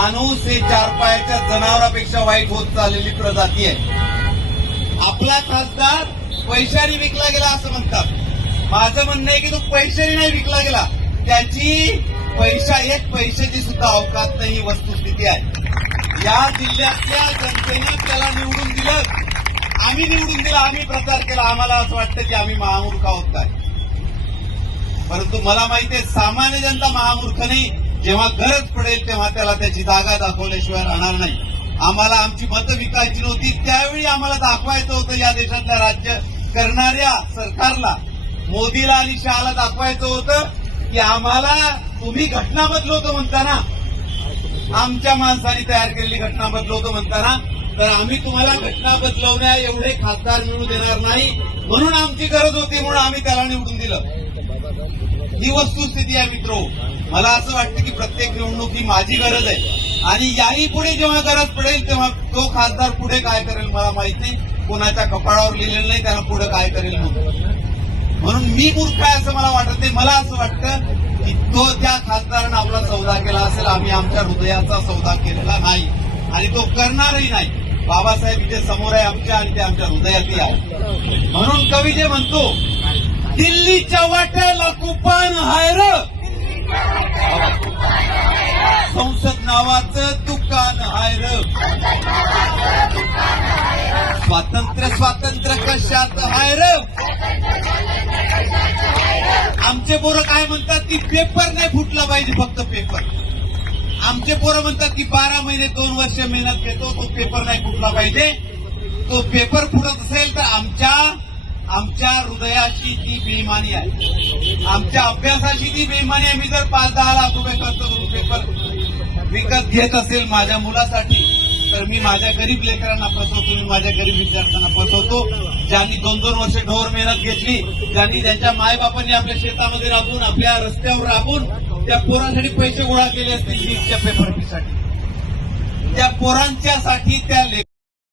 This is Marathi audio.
माणूस हे चार पायाच्या जनावरापेक्षा वाईट होत चाललेली प्रजाती आहे. आपला खासदार पैशाने विकला गेला असं म्हणतात. माझं म्हणणं आहे की तो पैशाने नाही विकला गेला, त्याची एक पैशाची सुद्धा अवकात नाही ही वस्तुस्थिती आहे. या जिल्ह्यातल्या जनतेने त्याला निवडून दिलं, आम्ही निवडून दिलं, आम्ही प्रचार केला. आम्हाला असं वाटतं की आम्ही महामूर्ख आहोत काय, परंतु मला माहिती आहे सामान्य जनता महामूर्ख नाही. जेव्हा गरज पडेल तेव्हा त्याला त्याची जागा दाखवल्याशिवाय राहणार नाही. आम्हाला आमची मतं विकायची नव्हती, त्यावेळी आम्हाला दाखवायचं होतं या देशातल्या राज्य करणाऱ्या सरकारला, मोदीला आणि शहाला दाखवायचं होतं की आम्हाला तुम्ही घटना बदलवतो म्हणताना, आमच्या माणसाने तयार केलेली घटना बदलवतो म्हणताना, तर आम्ही तुम्हाला घटना बदलवण्या एवढे खासदार मिळू देणार नाही, म्हणून आमची गरज होती म्हणून आम्ही त्याला निवडून दिलं. ही वस्तुस्थिती आहे मित्रो. मला असं वाटतं की प्रत्येक निवडणूक ही माझी गरज आहे आणि याही पुढे जेव्हा गरज पडेल तेव्हा तो खासदार पुढे काय करेल मला माहित नाही. कोणाच्या कपाळावर लिहिलेलं नाही त्याला पुढे काय करेल म्हणून मी मूर्ख आहे असं मला वाटत नाही. मला असं वाटतं की तो त्या खासदारानं आपला सौदा केला असेल, आम्ही आमच्या हृदयाचा सौदा केलेला नाही आणि तो करणारही नाही. बाबासाहेब इथे समोर आहे आमच्या आणि ते आमच्या हृदयातही आहे. म्हणून कवी जे म्हणतो, दिल्लीच्या वाट्याला कुपान हाय र, संसद नावाचं दुकान हाय र, स्वातंत्र्य कशात हाय र. आमचे पोरं काय म्हणतात की पेपर नाही फुटला पाहिजे, फक्त पेपर. आमचे पोरं म्हणतात की 12 महिने 2 वर्ष मेहनत घेतो, तो पेपर नाही फुटला पाहिजे. तो पेपर फुटत असेल तर आमच्या हृदयाची ती बेईमानी आहे, आमच्या अभ्यासाची ती बेईमानी आहे. मी जर 5-10 लाख रुपये खर्च करून पेपर विकत घेत असेल माझ्या मुलासाठी, तर मी माझ्या गरीब लेकरांना फसवतो, मी माझ्या गरीब विद्यार्थ्यांना फसवतो. ज्यांनी 2-2 वर्ष ढोर मेहनत घेतली, ज्यांनी त्यांच्या मायबापांनी आपल्या शेतामध्ये राबून, आपल्या रस्त्यावर राबून त्या पोरांसाठी पैसे गोळा केले असतील नीटच्या पेपर फीसाठी, त्या पोरांच्यासाठी त्या